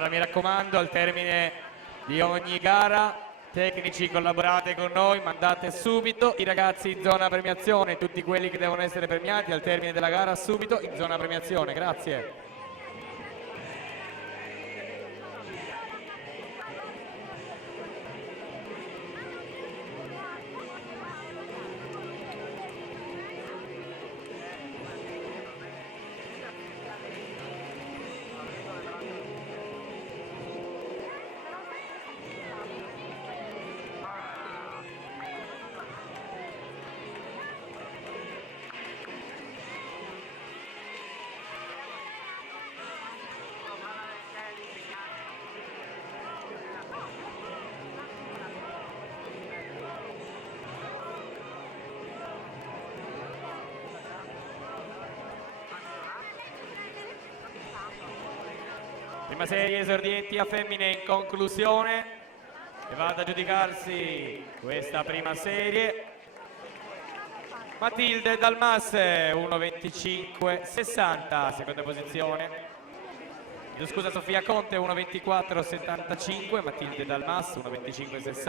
Allora mi raccomando, al termine di ogni gara, tecnici collaborate con noi, mandate subito i ragazzi in zona premiazione, tutti quelli che devono essere premiati al termine della gara subito in zona premiazione, grazie. Prima serie esordienti a femmine in conclusione e va ad aggiudicarsi questa prima serie. Matilde Dalmas 1.25.60, seconda posizione. Scusa, Sofia Conte 1.24.75, Matilde Dalmas 1.25.60.